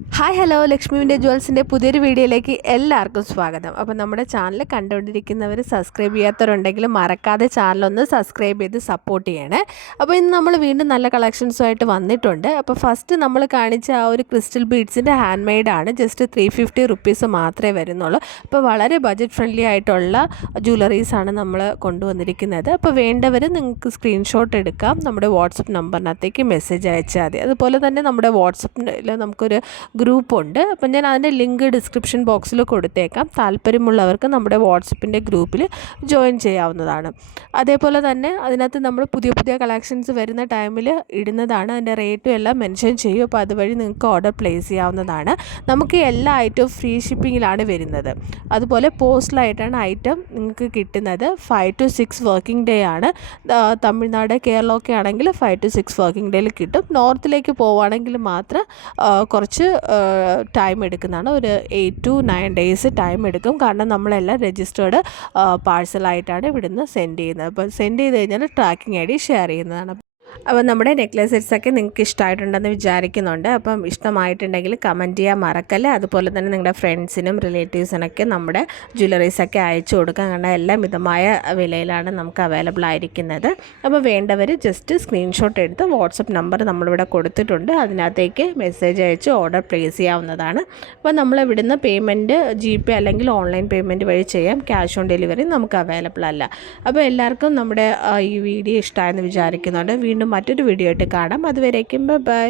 Hi hello ലക്ഷ്മിൻ്റെ ജുവൽസിൻ്റെ പുതിയൊരു വീഡിയോയിലേക്ക് എല്ലാവർക്കും സ്വാഗതം. അപ്പോൾ നമ്മുടെ ചാനൽ കണ്ടുകൊണ്ടിരിക്കുന്നവർ സബ്സ്ക്രൈബ് ചെയ്യാത്തവരുണ്ടെങ്കിൽ മറക്കാതെ ചാനലൊന്ന് സബ്സ്ക്രൈബ് ചെയ്ത് സപ്പോർട്ട് ചെയ്യണേ. അപ്പോൾ ഇന്ന് നമ്മൾ വീണ്ടും നല്ല കളക്ഷൻസുമായിട്ട് വന്നിട്ടുണ്ട്. അപ്പോൾ ഫസ്റ്റ് നമ്മൾ കാണിച്ച ആ ഒരു ക്രിസ്റ്റൽ ബീഡ്സിൻ്റെ ഹാൻഡ് മെയ്ഡാണ്. ജസ്റ്റ് 350 റുപ്പീസ് മാത്രമേ വരുന്നുള്ളൂ. അപ്പോൾ വളരെ ബഡ്ജറ്റ് ഫ്രണ്ട്ലി ആയിട്ടുള്ള ജ്വല്ലറീസാണ് നമ്മൾ കൊണ്ടുവന്നിരിക്കുന്നത്. അപ്പോൾ വേണ്ടവർ നിങ്ങൾക്ക് സ്ക്രീൻഷോട്ട് എടുക്കാം, നമ്മുടെ വാട്സപ്പ് നമ്പറിനകത്തേക്ക് മെസ്സേജ് അയച്ചാൽ മതി. അതുപോലെ തന്നെ നമ്മുടെ വാട്സപ്പിൽ നമുക്കൊരു ഗ്രൂപ്പുണ്ട്. അപ്പം ഞാൻ അതിൻ്റെ ലിങ്ക് ഡിസ്ക്രിപ്ഷൻ ബോക്സിൽ കൊടുത്തേക്കാം. താല്പര്യമുള്ളവർക്ക് നമ്മുടെ വാട്സപ്പിൻ്റെ ഗ്രൂപ്പിൽ ജോയിൻ ചെയ്യാവുന്നതാണ്. അതേപോലെ തന്നെ അതിനകത്ത് നമ്മൾ പുതിയ പുതിയ കളക്ഷൻസ് വരുന്ന ടൈമിൽ ഇടുന്നതാണ്. അതിൻ്റെ റേറ്റും എല്ലാം മെൻഷൻ ചെയ്യും. അപ്പോൾ അതുവഴി നിങ്ങൾക്ക് ഓർഡർ പ്ലേസ് ചെയ്യാവുന്നതാണ്. നമുക്ക് എല്ലാ ഐറ്റവും ഫ്രീ ഷിപ്പിങ്ങിലാണ് വരുന്നത്. അതുപോലെ പോസ്റ്റലായിട്ടാണ് ഐറ്റം നിങ്ങൾക്ക് കിട്ടുന്നത്. 5 to 6 വർക്കിംഗ് ഡേ ആണ്. തമിഴ്നാട് കേരള ഒക്കെ ആണെങ്കിൽ 5 to 6 വർക്കിംഗ് ഡേയിൽ കിട്ടും. നോർത്തിലേക്ക് പോവുകയാണെങ്കിൽ മാത്രം കുറച്ച് ടൈം എടുക്കുന്നതാണ്. ഒരു 8 to 9 ഡേയ്സ് ടൈം എടുക്കും. കാരണം നമ്മളെല്ലാം രജിസ്റ്റേർഡ് പാഴ്സലായിട്ടാണ് ഇവിടുന്ന് സെൻഡ് ചെയ്യുന്നത്. അപ്പോൾ സെൻഡ് ചെയ്ത് കഴിഞ്ഞാൽ ട്രാക്കിംഗ് ID ഷെയർ ചെയ്യുന്നതാണ്. അപ്പോൾ നമ്മുടെ നെക്ലേസ് സെറ്റ്സൊക്കെ നിങ്ങൾക്ക് ഇഷ്ടമായിട്ടുണ്ടെന്ന് വിചാരിക്കുന്നുണ്ട്. അപ്പം ഇഷ്ടമായിട്ടുണ്ടെങ്കിൽ കമൻറ്റ് ചെയ്യാൻ മറക്കല്ലേ. അതുപോലെ തന്നെ നിങ്ങളുടെ ഫ്രണ്ട്സിനും റിലേറ്റീവ്സിനൊക്കെ നമ്മുടെ ജ്വല്ലറീസൊക്കെ അയച്ചു കൊടുക്കാം. കാരണം എല്ലാം മിതമായ വിലയിലാണ് നമുക്ക് അവൈലബിൾ ആയിരിക്കുന്നത്. അപ്പോൾ വേണ്ടവർ ജസ്റ്റ് സ്ക്രീൻഷോട്ട് എടുത്ത് വാട്സപ്പ് നമ്പർ നമ്മളിവിടെ കൊടുത്തിട്ടുണ്ട്. അതിനകത്തേക്ക് മെസ്സേജ് അയച്ച് ഓർഡർ പ്ലേസ് ചെയ്യാവുന്നതാണ്. അപ്പോൾ നമ്മളിവിടുന്ന് പേയ്മെൻറ്റ് GPay അല്ലെങ്കിൽ ഓൺലൈൻ പേയ്മെൻറ്റ് വഴി ചെയ്യാം. ക്യാഷ് ഓൺ ഡെലിവറി നമുക്ക് അവൈലബിൾ അല്ല. അപ്പോൾ എല്ലാവർക്കും നമ്മുടെ ഈ വീഡിയോ ഇഷ്ടമായെന്ന് വിചാരിക്കുന്നുണ്ട്. വീണ്ടും മറ്റൊരു വീഡിയോ ആയിട്ട് കാണാം. അതുവരേക്കും ബൈ.